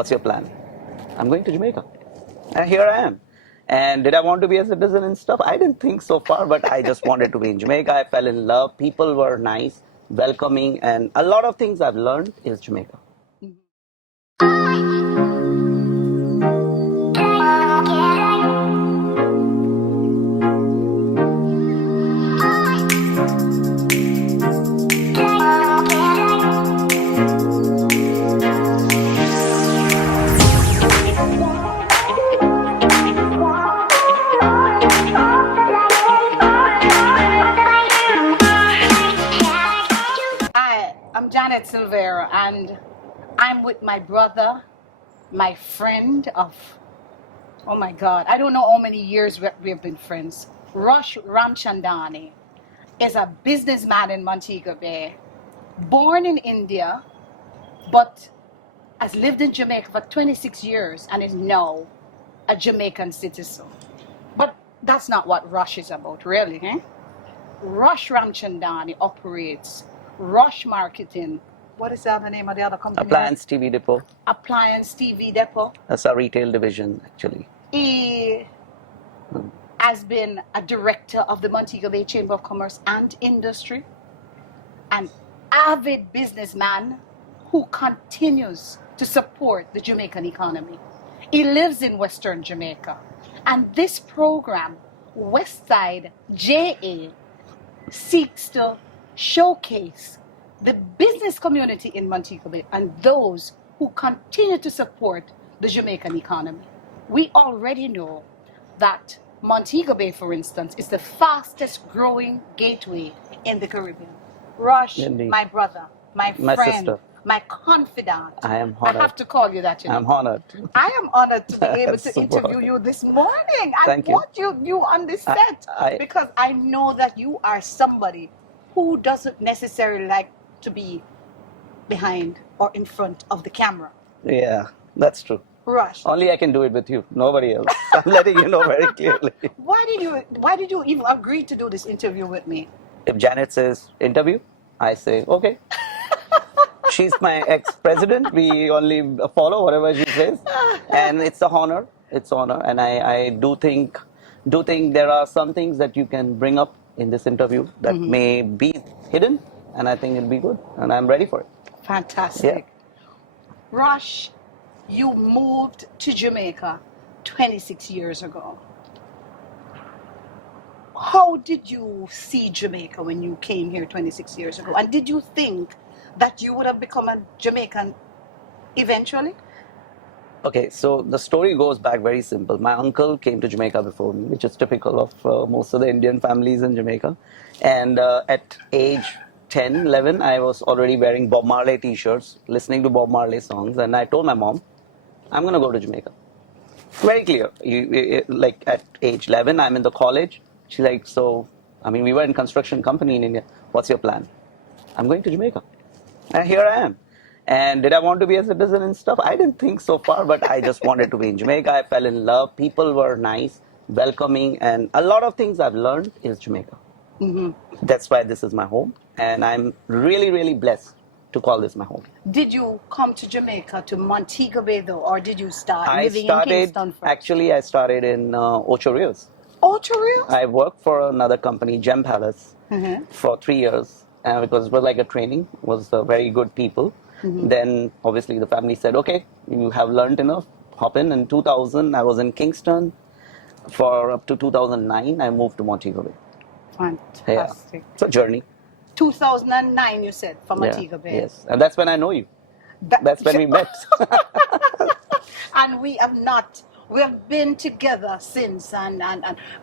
What's your plan? I'm going to Jamaica. And here I am. And did I want to be a citizen and stuff? I didn't think so far, but I just wanted to be in Jamaica. I fell in love. People were nice, welcoming, and a lot of things I've learned is Jamaica. Hi, I'm Silvera, and I'm with my brother, my friend of, oh my God, I don't know how many years we've been friends. Rosh Ramchandani is a businessman in Montego Bay, born in India, but has lived in Jamaica for 26 years and is now a Jamaican citizen. But that's not what Rosh is about, really. Rosh Ramchandani operates Rosh Marketing. What is the other name of the other company? Appliance TV Depot. Appliance TV Depot. That's our retail division, actually. He has been a director of the Montego Bay Chamber of Commerce and Industry, an avid businessman who continues to support the Jamaican economy. He lives in Western Jamaica, and this program, Westside JA, seeks to showcase the business community in Montego Bay and those who continue to support the Jamaican economy. We already know that Montego Bay, for instance, is the fastest growing gateway in the Caribbean. Rosh, Indeed. my brother, my My friend, sister. my confidant. I am honored. I have to call you that, you know. I'm honored. I am honored to be able to Super interview honored. you this morning. I Thank you. want you on this set because I know that you are somebody who doesn't necessarily like to be behind or in front of the camera. Yeah, that's true. Rush. Only I can do it with you. Nobody else. I'm letting you know very clearly. Why did you even agree to do this interview with me? If Janet says interview, I say okay. She's my ex-president. We only follow whatever she says, and it's an honor. It's honor, and I do think there are some things that you can bring up in this interview that may be hidden, and I think it'll be good, and I'm ready for it. Fantastic. Yeah. Rosh, you moved to Jamaica 26 years ago. How did you see Jamaica when you came here 26 years ago? And did you think that you would have become a Jamaican eventually? Okay, so the story goes back very simple. My uncle came to Jamaica before me, which is typical of most of the Indian families in Jamaica. And at age 10, 11, I was already wearing Bob Marley t-shirts, listening to Bob Marley songs. And I told my mom, I'm going to go to Jamaica. Very clear. Like at age 11, I'm in the college. She's like, we were in construction company in India. What's your plan? I'm going to Jamaica. And here I am. And did I want to be a citizen and stuff? I didn't think so far, but I just wanted to be in Jamaica. I fell in love. People were nice, welcoming, and a lot of things I've learned is Jamaica. That's why this is my home. And I'm really, really blessed to call this my home. Did you come to Jamaica, to Montego Bay though, or did you start living in Kingston first? Actually, I started in Ocho Rios. Ocho Rios? I worked for another company, Gem Palace, for 3 years. Because it was like a training, was very good people. Then obviously the family said, okay, you have learned enough, hop in. In 2000, I was in Kingston for up to 2009. I moved to Montego Bay. Fantastic. Yeah. It's a journey. 2009, you said, for Montego Bay. Yes, and that's when I know you. That's when we met. And we have been together since, and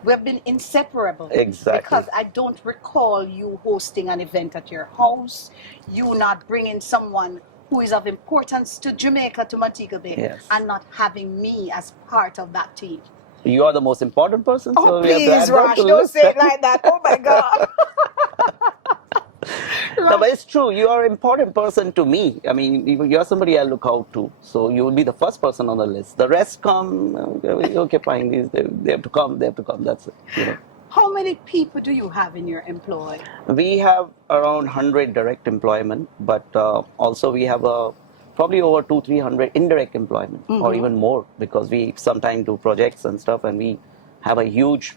we have been inseparable. Exactly. Because I don't recall you hosting an event at your house, you not bringing someone who is of importance to Jamaica, to Montego Bay, and not having me as part of that team. You are the most important person. Oh, so please, Rosh, don't say it like that. Oh, my God. No, but it's true. You are an important person to me. I mean, you're somebody I look out to. So you will be the first person on the list. The rest come, okay, fine. They have to come. They have to come. That's it. You know. How many people do you have in your employ? We have around 100 direct employment, but also we have a probably over 200-300 indirect employment, or even more, because we sometimes do projects and stuff, and we have a huge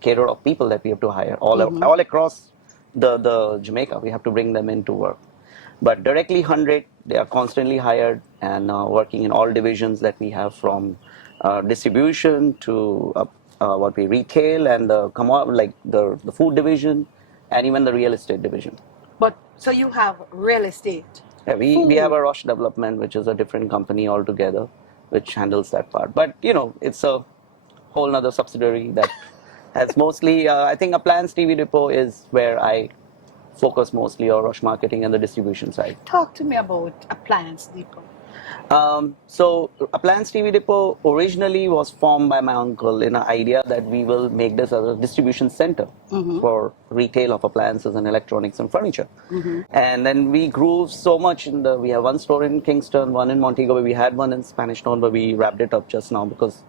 cater of people that we have to hire all across the Jamaica. We have to bring them in to work. But directly 100, they are constantly hired and working in all divisions that we have, from distribution to what we retail, and like the food division, and even the real estate division. But so you have real estate, Yeah, we food. have a Rosh Development, which is a different company altogether, which handles that part. But it's a whole nother subsidiary that has mostly, I think, Appliance TV Depot is where I focus mostly on Rosh marketing and the distribution side. Talk to me about Appliance Depot. So Appliance TV Depot originally was formed by my uncle in an idea that we will make this as a distribution center for retail of appliances and electronics and furniture. And then we grew so much we have one store in Kingston, one in Montego Bay. We had one in Spanish Town, but we wrapped it up just now because,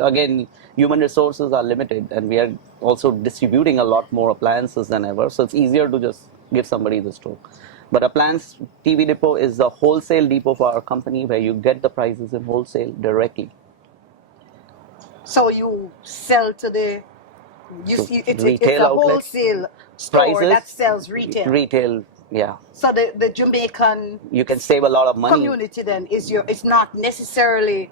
again, human resources are limited, and we are also distributing a lot more appliances than ever. So it's easier to just give somebody the store. But Appliance TV Depot is the wholesale depot for our company, where you get the prices in wholesale directly. So you sell to it's retail a outlets, wholesale store prices, that sells retail. Retail, yeah. So the Jamaican You can save a lot of money. Community then it's not necessarily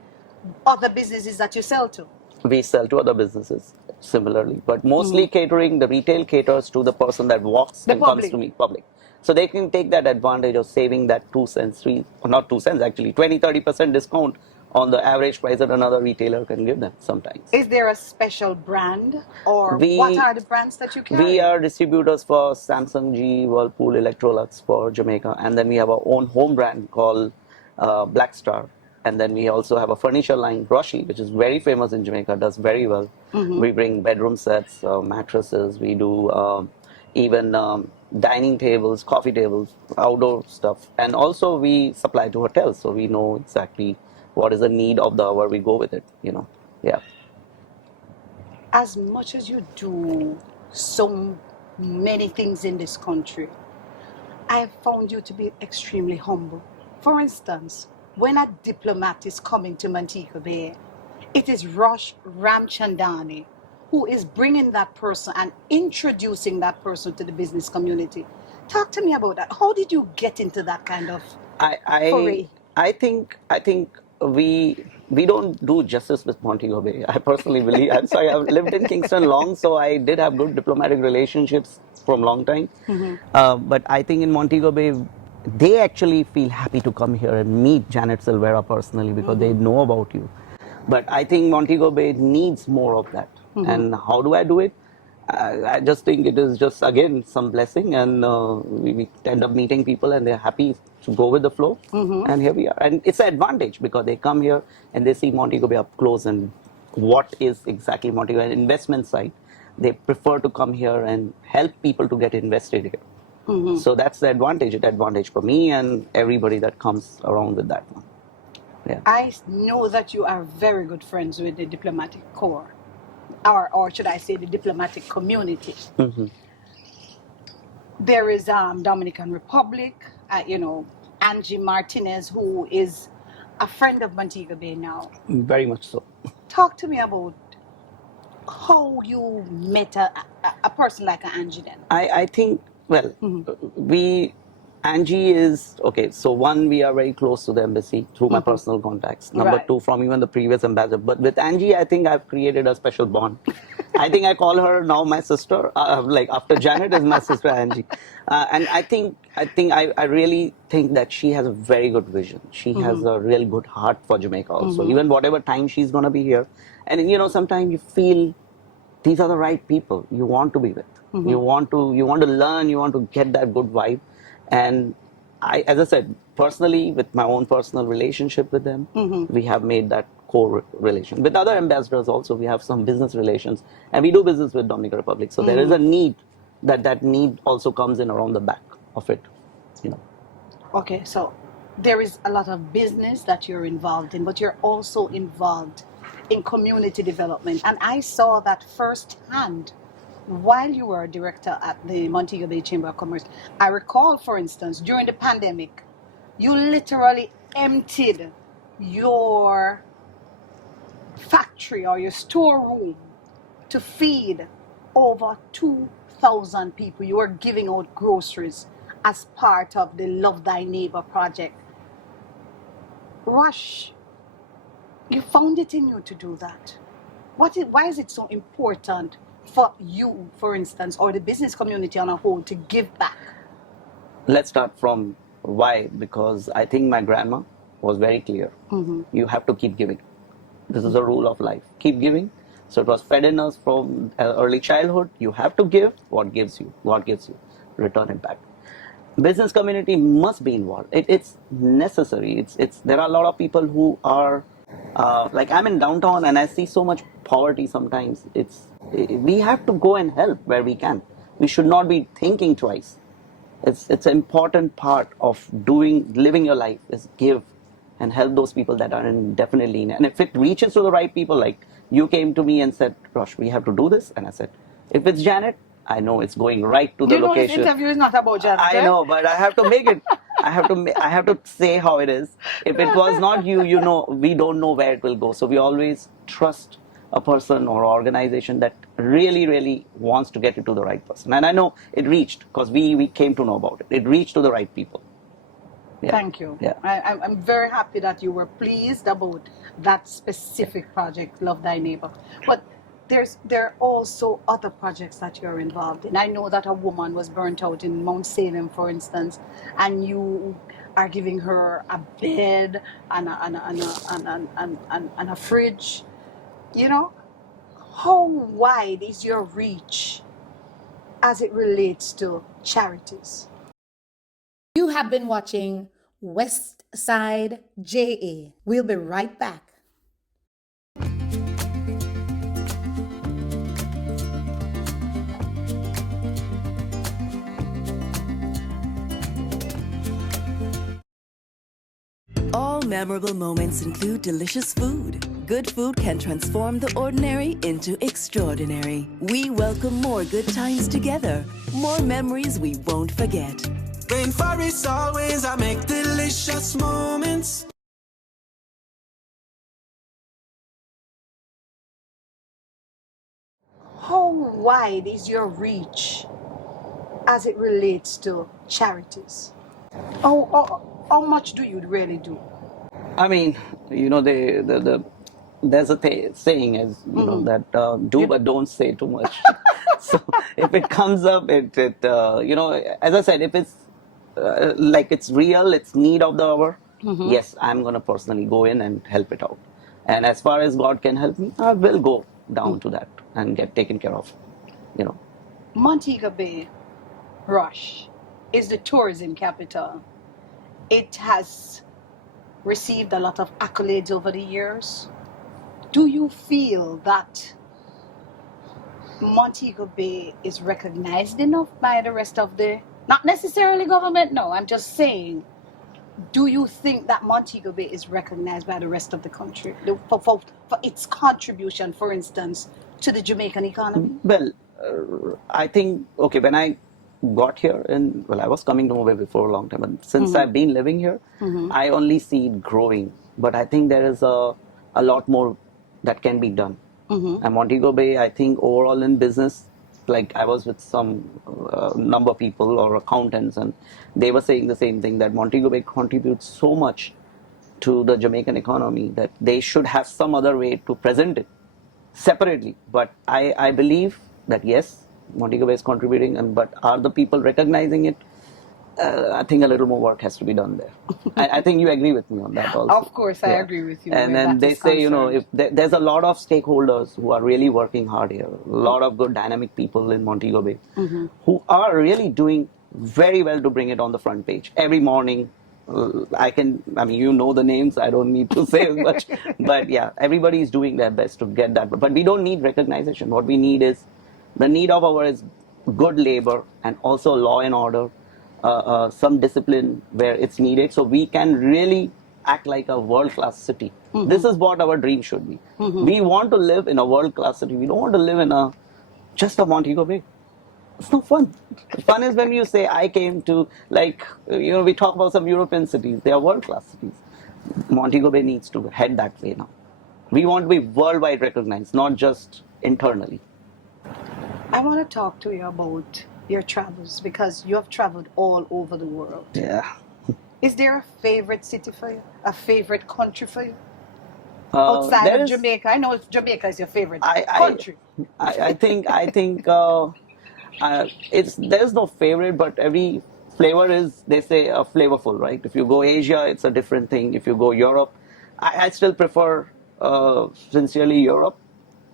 other businesses that you sell to. We sell to other businesses similarly, but mostly catering, the retail caters to the person that walks and comes to meet public. So they can take that advantage of saving that 2 cents, not 2 cents actually, 20-30% discount on the average price that another retailer can give them sometimes. Is there a special brand, or what are the brands that you carry? We are distributors for Samsung, GE, Whirlpool, Electrolux for Jamaica, and then we have our own home brand called Black Star. And then we also have a furniture line, Roshi, which is very famous in Jamaica, does very well. We bring bedroom sets, mattresses, we do even dining tables, coffee tables, outdoor stuff. And also we supply to hotels, so we know exactly what is the need of the hour, we go with it, Yeah. As much as you do so many things in this country, I have found you to be extremely humble. For instance, when a diplomat is coming to Montego Bay, it is Rosh Ramchandani who is bringing that person and introducing that person to the business community. Talk to me about that. How did you get into that kind of foray? I think we don't do justice with Montego Bay. I personally believe. I'm sorry, I've lived in Kingston long, so I did have good diplomatic relationships from long time. But I think in Montego Bay, they actually feel happy to come here and meet Janet Silvera personally, because they know about you. But I think Montego Bay needs more of that. And how do I do it? I just think it is just, again, some blessing, and we end up meeting people and they're happy to go with the flow. And here we are. And it's an advantage because they come here and they see Montego Bay up close and what is exactly Montego Bay, investment side. They prefer to come here and help people to get invested here. So that's the advantage for me and everybody that comes around with that one. Yeah. I know that you are very good friends with the diplomatic corps, or should I say the diplomatic community. There is Dominican Republic, Angie Martinez, who is a friend of Montego Bay now. Very much so. Talk to me about how you met a person like Angie then. I think, well, Angie is, okay, so one, we are very close to the embassy through my personal contacts. Number two, from even the previous ambassador. But with Angie, I think I've created a special bond. I think I call her now my sister, like after Janet is my sister Angie. And I really think that she has a very good vision. She has a real good heart for Jamaica also. Even whatever time she's going to be here. And, sometimes you feel these are the right people you want to be with. You want to learn, you want to get that good vibe. And as I said, personally, with my own personal relationship with them, we have made that core relation. With other ambassadors also, we have some business relations, and we do business with Dominican Republic. So there is a need that need also comes in around the back of it, Okay, so there is a lot of business that you're involved in, but you're also involved in community development. And I saw that firsthand while you were a director at the Montego Bay Chamber of Commerce. I recall, for instance, during the pandemic, You literally emptied your factory or your storeroom to feed over 2,000 people. You are giving out groceries as part of the Love Thy Neighbor project. Rush, you found it in you to do that. Why is it so important for you, for instance, or the business community on a whole to give back? Let's start from why, because I think my grandma was very clear. You have to keep giving. This is a rule of life. Keep giving. So it was fed in us from early childhood. You have to give what gives you. What gives you. Return it back. Business community must be involved. It's necessary. It's there are a lot of people who are like I'm in downtown and I see so much poverty sometimes. We have to go and help where we can. We should not be thinking twice. It's an important part of living your life is give and help those people that are in definitely need. And if it reaches to the right people, like you came to me and said, Rosh, we have to do this. And I said, if it's Janet, I know it's going right to the location. This interview is not about Janet. I know, but I have to make it. I have to say how it is. If it was not you, we don't know where it will go. So we always trust a person or organization that really, really wants to get it to the right person. And I know it reached because we came to know about it. It reached to the right people. Yeah. Thank you. Yeah. I'm very happy that you were pleased about that specific project, Love Thy Neighbor. But there are also other projects that you're involved in. I know that a woman was burnt out in Mount Salem, for instance, and you are giving her a bed and a fridge. How wide is your reach as it relates to charities? You have been watching West Side JA. We'll be right back. All memorable moments include delicious food. Good food can transform the ordinary into extraordinary. We welcome more good times together, more memories we won't forget. Rainforests always I make delicious moments. How wide is your reach as it relates to charities? How much do you really do? I mean, there's a saying as that do but don't say too much. So if it comes up, as I said, if it's like it's real, it's need of the hour. Yes, I'm gonna personally go in and help it out. And as far as God can help me, I will go down to that and get taken care of. Montego Bay, Rush, is the tourism capital. It has received a lot of accolades over the years. Do you feel that Montego Bay is recognized enough by the rest of not necessarily government, no, I'm just saying, do you think that Montego Bay is recognized by the rest of the country for its contribution, for instance, to the Jamaican economy? Well, I think, okay, when I got here, I was coming to Mumbai before a long time, but since I've been living here, I only see it growing. But I think there is a lot more that can be done. And Montego Bay, I think overall in business, like I was with some number of people or accountants, and they were saying the same thing, that Montego Bay contributes so much to the Jamaican economy that they should have some other way to present it separately. But I believe that yes, Montego Bay is contributing, but are the people recognizing it? I think a little more work has to be done there. I think you agree with me on that also. Of course, I agree with you. And then they say, if there's a lot of stakeholders who are really working hard here, a lot of good dynamic people in Montego Bay who are really doing very well to bring it on the front page. Every morning, you know the names, I don't need to say as much. But yeah, everybody is doing their best to get that. But we don't need recognition. What we need is, the need of ours good labor and also law and order. Some discipline where it's needed, so we can really act like a world-class city. This is what our dream should be. We want to live in a world-class city. We don't want to live in just a Montego Bay. It's not fun. Fun is when you say, I came to, like, we talk about some European cities. They are world-class cities. Montego Bay needs to head that way now. We want to be worldwide recognized, not just internally. I want to talk to you about your travels because you have traveled all over the world. Yeah. Is there a favorite city for you? A favorite country for you? Outside There of is, Jamaica? I know Jamaica is your favorite I, country. I think it's there's no favorite, but every flavor is, they say, flavorful, right? If you go Asia, it's a different thing. If you go Europe, I still prefer sincerely Europe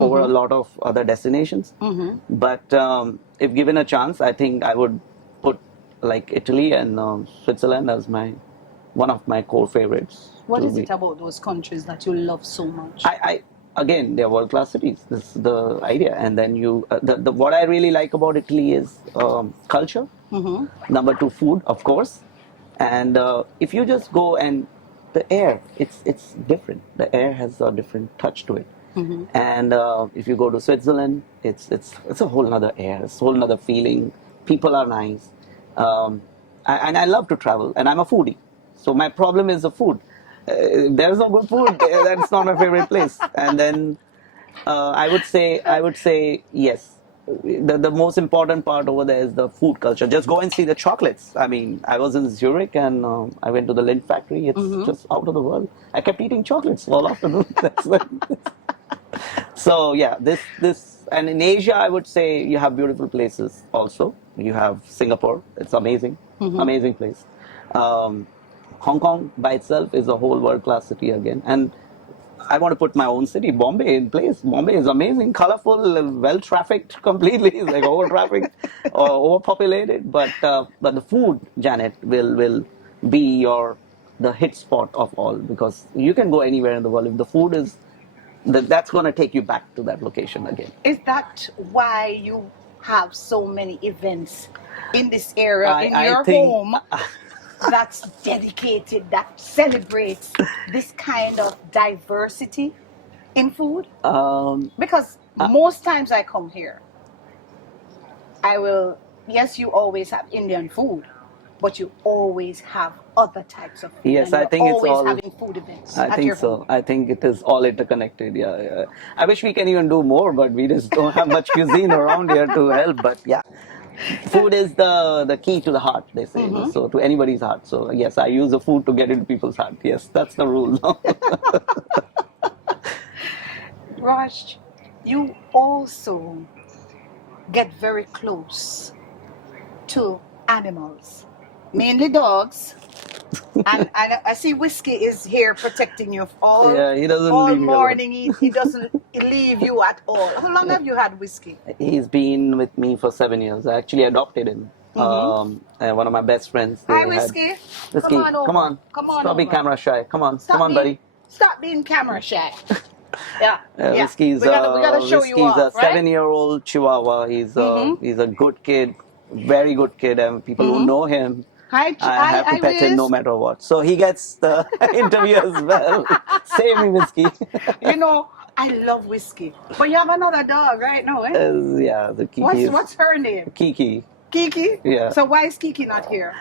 over a lot of other destinations. But if given a chance, I think I would put like Italy and Switzerland as my one of my core favorites. What to is be. it about those countries that you love so much? I again, they're world class cities. This is the idea. And then the what I really like about Italy is culture. Number two, food, of course. And if you just go and the air, it's different. The air has a different touch to it. And if you go to Switzerland, it's a whole nother air, it's a whole nother feeling. People are nice, and I love to travel, and I'm a foodie. So my problem is the food. If there's no good food, that's not my favorite place. And then I would say yes. The most important part over there is the food culture. Just go and see the chocolates. I mean, I was in Zurich and I went to the Lindt factory. It's just out of the world. I kept eating chocolates all afternoon. So yeah, this and in Asia, I would say you have beautiful places. Also, you have Singapore. It's amazing, amazing place. Um, Hong Kong by itself is a whole world class city again, and I want to put my own city, Bombay, in place. Bombay is amazing, colorful, well trafficked completely. It's like over trafficked or overpopulated. But the food, Janet, will be the hit spot of all, because you can go anywhere in the world if the food is that's going to take you back to that location again. Is that why you have so many events in this area, in your think home, that's dedicated, that celebrates this kind of diversity in food? Because most times I come here, yes, you always have Indian food, but you always have other types of food. Yes, and I you're think it's always all. having food events I at think your so. home. I think it is all interconnected. Yeah, yeah. I wish we can even do more, but we just don't have much cuisine around here to help. But yeah, food is the key to the heart, they say. So to anybody's heart. So yes, I use the food to get into people's heart. Yes, that's the rule. Raj, you also get very close to animals, mainly dogs. And I see Whiskey is here protecting you Yeah, he doesn't all leave me alone. morning. He doesn't leave you at all. How long have you had Whiskey? He's been with me for 7 years. I actually adopted him. And one of my best friends. Hi, They had Whiskey. Whiskey. Come on over. Come on. Come on Stop being over. camera shy. Come on. Stop Come on, buddy. Stop being camera shy. Yeah, yeah. Whiskey's We gotta show you Whiskey's off, a right? 7-year-old Chihuahua. He's a good kid, very good kid, and people who know him, Hi, I have to pet him no Whisk. matter what. So he gets the interview as well. Save me, Whiskey. You know, I love Whiskey. But you have another dog right now, eh? Yeah, the Kiki. What's her name? Kiki. Kiki? Yeah. So why is Kiki not here?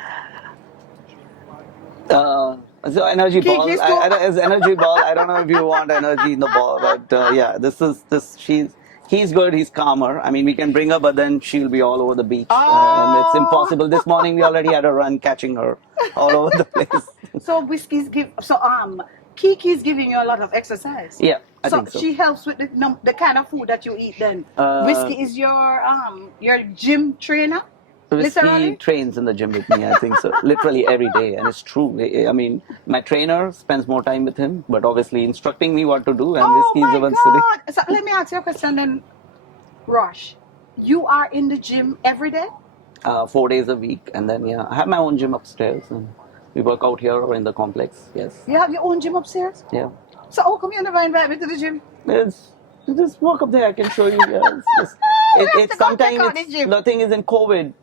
So energy ball. Kiki's cool. As energy ball. I don't know if you want energy in the ball, but yeah, He's good. He's calmer. I mean, we can bring her, but then she'll be all over the beach, and it's impossible. This morning we already had a run catching her all over the place. So Kiki's giving you a lot of exercise. Yeah, I think so. She helps with the kind of food that you eat. Then Whiskey is your gym trainer. Whiskey Literally? trains in the gym with me, I think so. Literally every day, and it's true. I mean, my trainer spends more time with him, but obviously instructing me what to do, and Whiskey's the one sitting. So let me ask you a question then, Rosh. You are in the gym every day? 4 days a week, and then I have my own gym upstairs, and we work out here or in the complex. Yes. You have your own gym upstairs? Yeah. So how come you never invite me to the gym? Just walk up there. I can show you. Yeah, the thing is in COVID.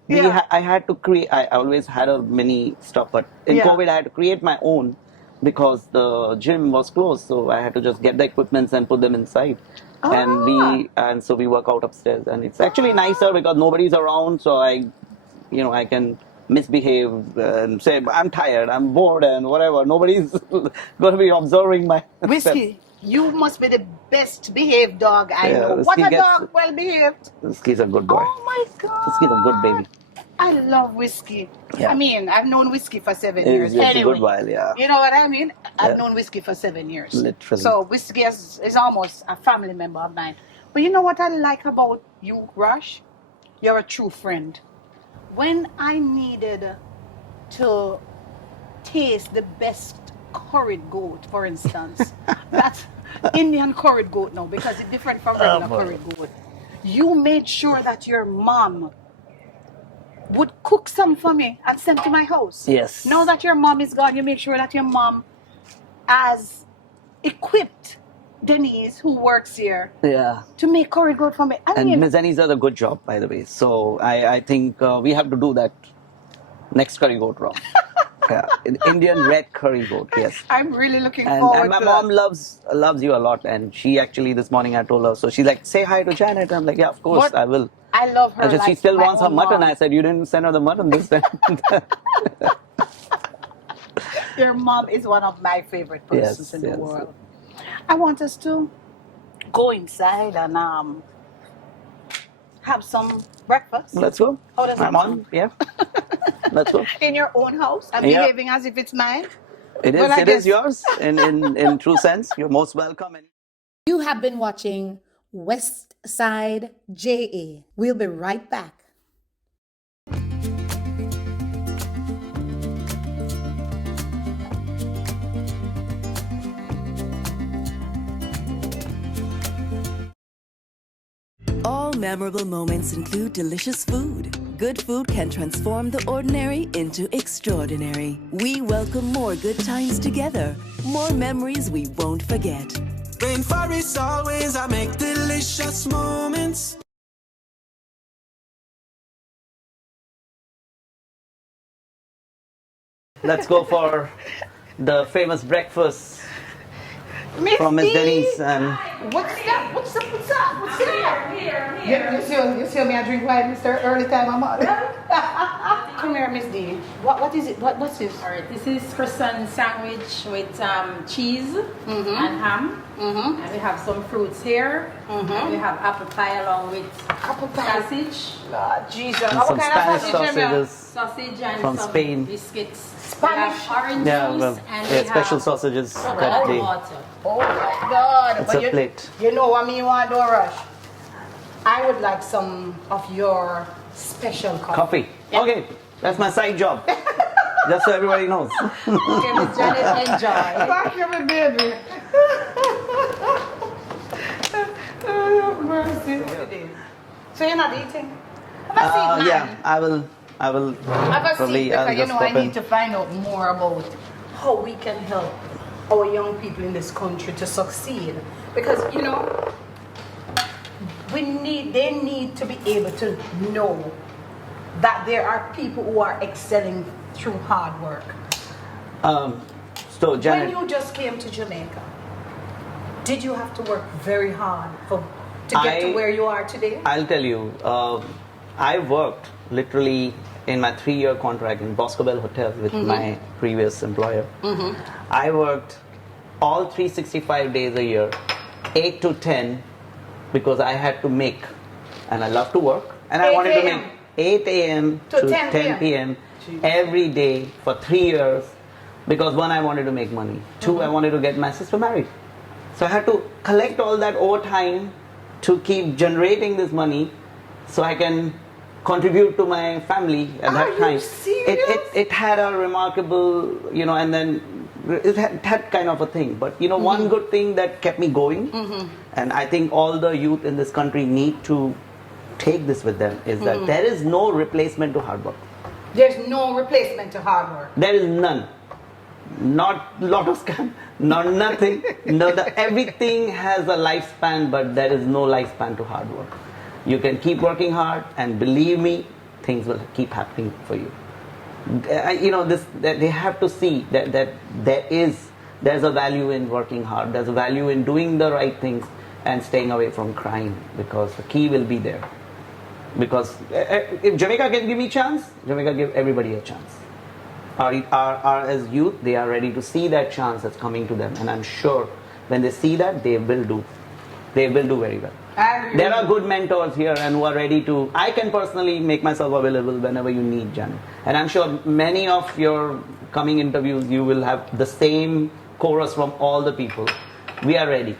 I had to create. I always had a mini stuff, but in COVID I had to create my own because the gym was closed. So I had to just get the equipments and put them inside. and so we work out upstairs, and it's actually nicer because nobody's around, so I can misbehave and say I'm tired, I'm bored, and whatever. Nobody's going to be observing my steps. Whiskey, you must be the best behaved dog I Yeah, know. Whiskey What a gets- dog, well behaved. Whiskey's a good boy. Oh my God. Whiskey's a good baby. I love Whiskey. Yeah. I mean, I've known Whiskey for 7 It's- years. it's a Anyway, good while, yeah. You know what I mean? I've Yeah. known Whiskey for 7 years. Literally. So Whiskey is almost a family member of mine. But you know what I like about you, Rush? You're a true friend. When I needed to taste the best curried goat, for instance, that's Indian curried goat now because it's different from regular boy. curried goat. You made sure that your mom would cook some for me and send to my house. Yes. Now that your mom is gone, you make sure that your mom has equipped Denise, who works here, Yeah. to make curried goat for me. I And mean, Ms. Annie's does a good job, by the way. So I think we have to do that next curry goat round. Yeah. Indian red curry goat, yes. I'm really looking And forward my to mom that. loves you a lot, and she actually this morning I told her, so she's like, say hi to Janet. I'm like, yeah, of course What? I will. I love her. And she like still my wants her own mutton. mom. I said, you didn't send her the mutton this time. Your mom is one of my favorite persons Yes, in the yes. world. I want us to go inside and have some breakfast. Let's go. How does that I'm on. sound? Yeah. Let's go. In your own house and Yeah. behaving as if it's mine. It is. Well, I It is guess- yours in true sense. You're most welcome. You have been watching West Side JA. We'll be right back. All memorable moments include delicious food. Good food can transform the ordinary into extraordinary. We welcome more good times together, more memories we won't forget. Rainforests always, I make delicious moments. Let's go for the famous breakfast Miss from Miss D, Denise. And What's that? What's up? What's up? What's that? You see me I drink wine, Mr. Early time I'm out. Come here, Miss D. What is it? What's this? All right, this is croissant sandwich with cheese and ham. And we have some fruits here. And we have apple pie along with Apple pie. sausage. Lord Jesus. and What some kind of Spanish sausage, Jamil? sausages. Sausage and From some Spain. biscuits. Spanish? We have orange Yeah, juice well, and yeah, we special have sausages that coconut day. water. Oh my God. It's a plate. You know what me want to do, Rush? I would like some of your special coffee. Coffee. Okay, that's my side job. Just so everybody knows. Okay, Miss Janet, enjoy. Thank you, my baby. Oh, mercy. So you're not eating? Have a seat, man. Yeah, I will Have a probably. seat I'll because you just know I pop in. need to find out more about how we can help our young people in this country to succeed. Because you know, they need to be able to know that there are people who are excelling through hard work. So When Janet, you just came to Jamaica, did you have to work very hard to get to where you are today? I'll tell you. I worked literally in my 3-year contract in Boscobel Hotel with my previous employer. I worked all 365 days a year, 8 to 10, because I had to make, and I love to work, and I 8 wanted to a.m. make 8 a.m. To to 10 10 p.m. every day for 3 years, because one, I wanted to make money. Two, I wanted to get my sister married. So I had to collect all that overtime to keep generating this money so I can contribute to my family at Are that you time. serious? It had a remarkable, and then it had kind of a thing. But one good thing that kept me going, and I think all the youth in this country need to take this with them, is that there is no replacement to hard work. There's no replacement to hard work. There is none. Not lot of scam, not nothing. No, everything has a lifespan, but there is no lifespan to hard work. You can keep working hard, and believe me, things will keep happening for you. That they have to see that there's a value in working hard. There's a value in doing the right things, and staying away from crime, because the key will be there. Because if Jamaica can give me a chance, Jamaica give everybody a chance. As youth, they are ready to see that chance that's coming to them, and I'm sure when they see that, they will do very well. There are good mentors here and who are ready to. I can personally make myself available whenever you need, Janet. And I'm sure many of your coming interviews, you will have the same chorus from all the people. We are ready.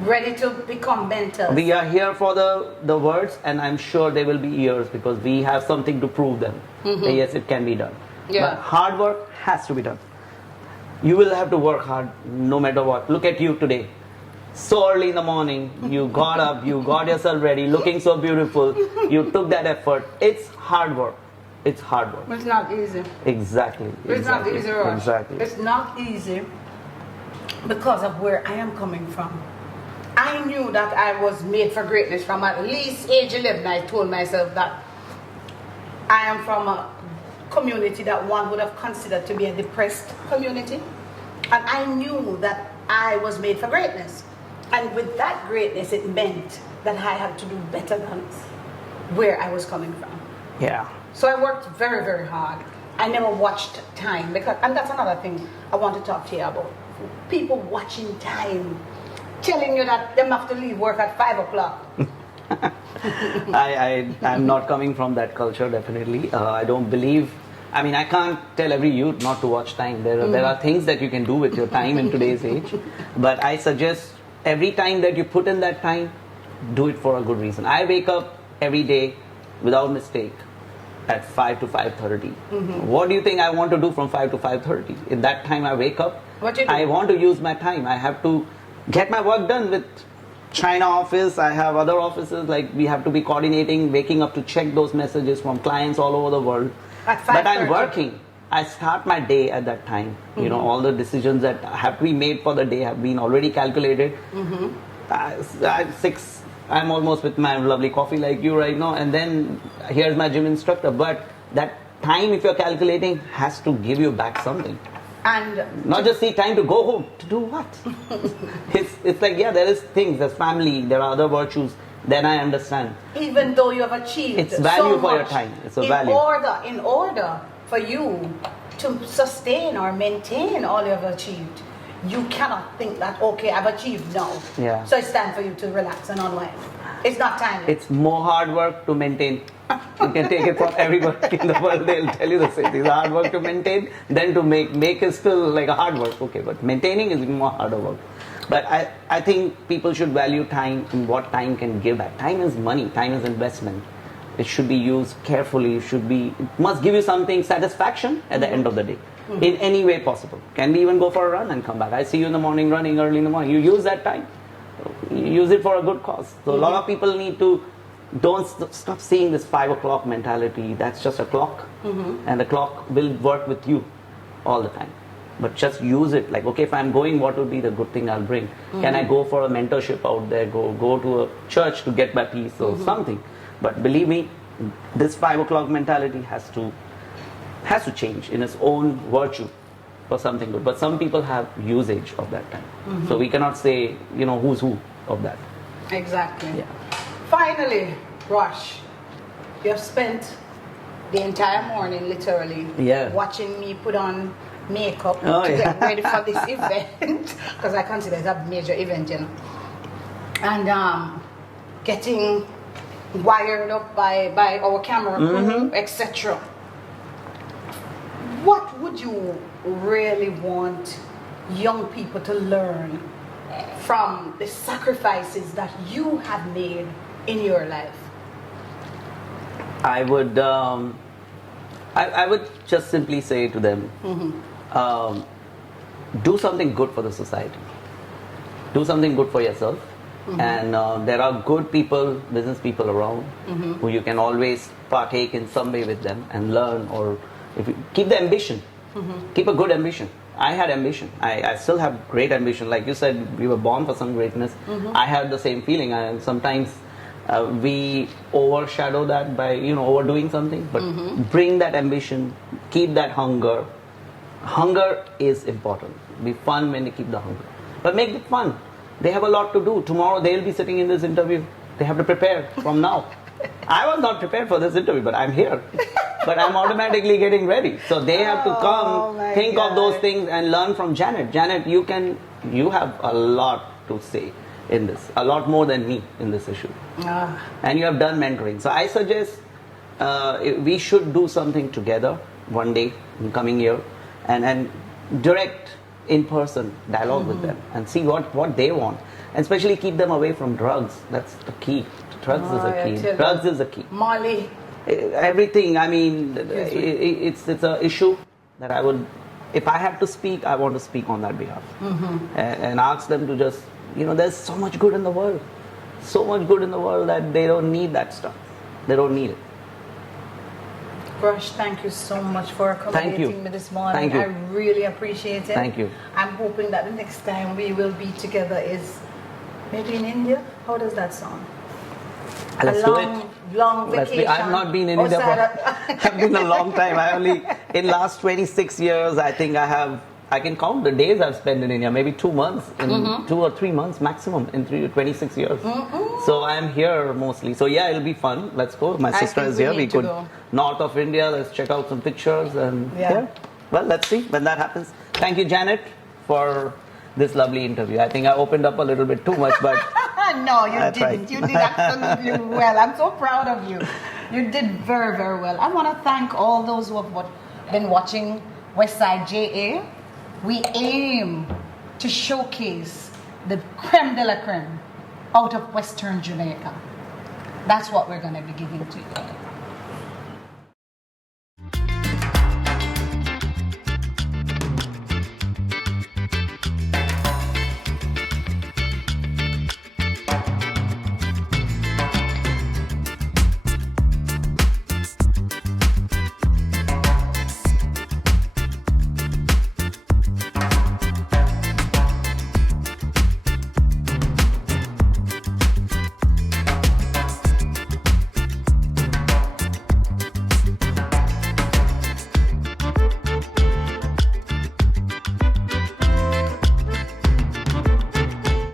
Ready to become mentors. We are here for the words, and I'm sure there will be ears, because we have something to prove them. That yes, it can be done. Yeah. But hard work has to be done. You will have to work hard no matter what. Look at you today. So early in the morning, you got up, you got yourself ready, looking so beautiful. You took that effort. It's hard work. It's hard work. It's not easy. Exactly. It's not easy, Rosh. Exactly. It's not easy because of where I am coming from. I knew that I was made for greatness from at least age 11. I told myself that I am from a community that one would have considered to be a depressed community. And I knew that I was made for greatness. And with that greatness, it meant that I had to do better than where I was coming from. Yeah. So I worked very, very hard. I never watched time, and that's another thing I want to talk to you about. People watching time, telling you that they have to leave work at 5 o'clock. I'm not coming from that culture, definitely. I don't believe. I mean, I can't tell every youth not to watch time. There are things that you can do with your time in today's age. But I suggest every time that you put in that time, do it for a good reason. I wake up every day without mistake at 5 to 5:30. What do you think I want to do from 5 to 5:30? In that time I wake up, what do you do? I want to use my time. I have to get my work done with China office. I have other offices, like we have to be coordinating, waking up to check those messages from clients all over the world. At But I'm 5:30. working. I start my day at that time. You know, all the decisions that have to be made for the day have been already calculated. At 6, I'm almost with my lovely coffee like you right now, and then here's my gym instructor. But that time, if you're calculating, has to give you back something. And Not just see time to go home. To do what? it's like, yeah, there is things, there's family, there are other virtues. Then I understand. even though you have achieved It's value so for your much, time. It's a in value. in order for you to sustain or maintain all you have achieved, you cannot think that, okay, I've achieved now. Yeah. So it's time for you to relax and unwind. It's not time. It's more hard work to maintain. You can take it from everybody in the world, they'll tell you the same thing. It's hard work to maintain, then to make. Make is still like a hard work, okay, but maintaining is more harder work. But I think people should value time and what time can give back. Time is money, time is investment. It should be used carefully, it must give you something, satisfaction at the end of the day. In any way possible. Can we even go for a run and come back? I see you in the morning running early in the morning. You use that time. You use it for a good cause. So a lot of people need to stop seeing this 5 o'clock mentality. That's just a clock. And the clock will work with you all the time. But just use it like, okay, if I'm going, what would be the good thing I'll bring? Can I go for a mentorship out there? Go to a church to get my peace or something? But believe me, this 5 o'clock mentality has to change in its own virtue for something good. But some people have usage of that time. So we cannot say, who's who of that. Exactly. Yeah. Finally, Rosh, you have spent the entire morning literally watching me put on makeup to get ready for this event, because I consider it a major event, and getting wired up by our camera crew, etc. What would you really want young people to learn from the sacrifices that you have made in your life? I would I would just simply say to them, do something good for the society. Do something good for yourself. And there are good people, business people around who you can always partake in some way with them and learn, or if you keep the ambition, keep a good ambition. I had ambition. I still have great ambition. Like you said, we were born for some greatness. I had the same feeling. Sometimes we overshadow that by overdoing something. But bring that ambition, keep that hunger. Hunger is important. Be fun when you keep the hunger, but make it fun. They have a lot to do. Tomorrow they'll be sitting in this interview. They have to prepare from now. I was not prepared for this interview, but I'm here. But I'm automatically getting ready. So they have to come, think of those things and learn from Janet. Janet, you have a lot to say in this, a lot more than me in this issue. And you have done mentoring. So I suggest we should do something together one day in coming year and direct in-person dialogue with them and see what they want. And especially keep them away from drugs. That's the key. Drugs is a key. Drugs is a key. Molly. Everything. I mean, it's an issue that I would, if I have to speak, I want to speak on that behalf. And ask them to just, there's so much good in the world. So much good in the world that they don't need that stuff. They don't need it. Rosh, thank you so much for accommodating me this morning. Thank you. I really appreciate it. Thank you. I'm hoping that the next time we will be together is maybe in India. How does that sound? Let's do it. Long vacation. I've not been in India I've been a long time. In last 26 years, I think I can count the days I've spent in India, maybe 2 months, 2 or 3 months maximum in 26 years. So I'm here mostly. So yeah, it'll be fun. Let's go. My sister is here. We could go north of India. Let's check out some pictures and well, let's see when that happens. Thank you, Janet, for this lovely interview. I think I opened up a little bit too much, but no, you didn't. You did absolutely well. I'm so proud of you. You did very, very well. I want to thank all those who have been watching Westside JA. We aim to showcase the creme de la creme out of Western Jamaica. That's what we're going to be giving to you.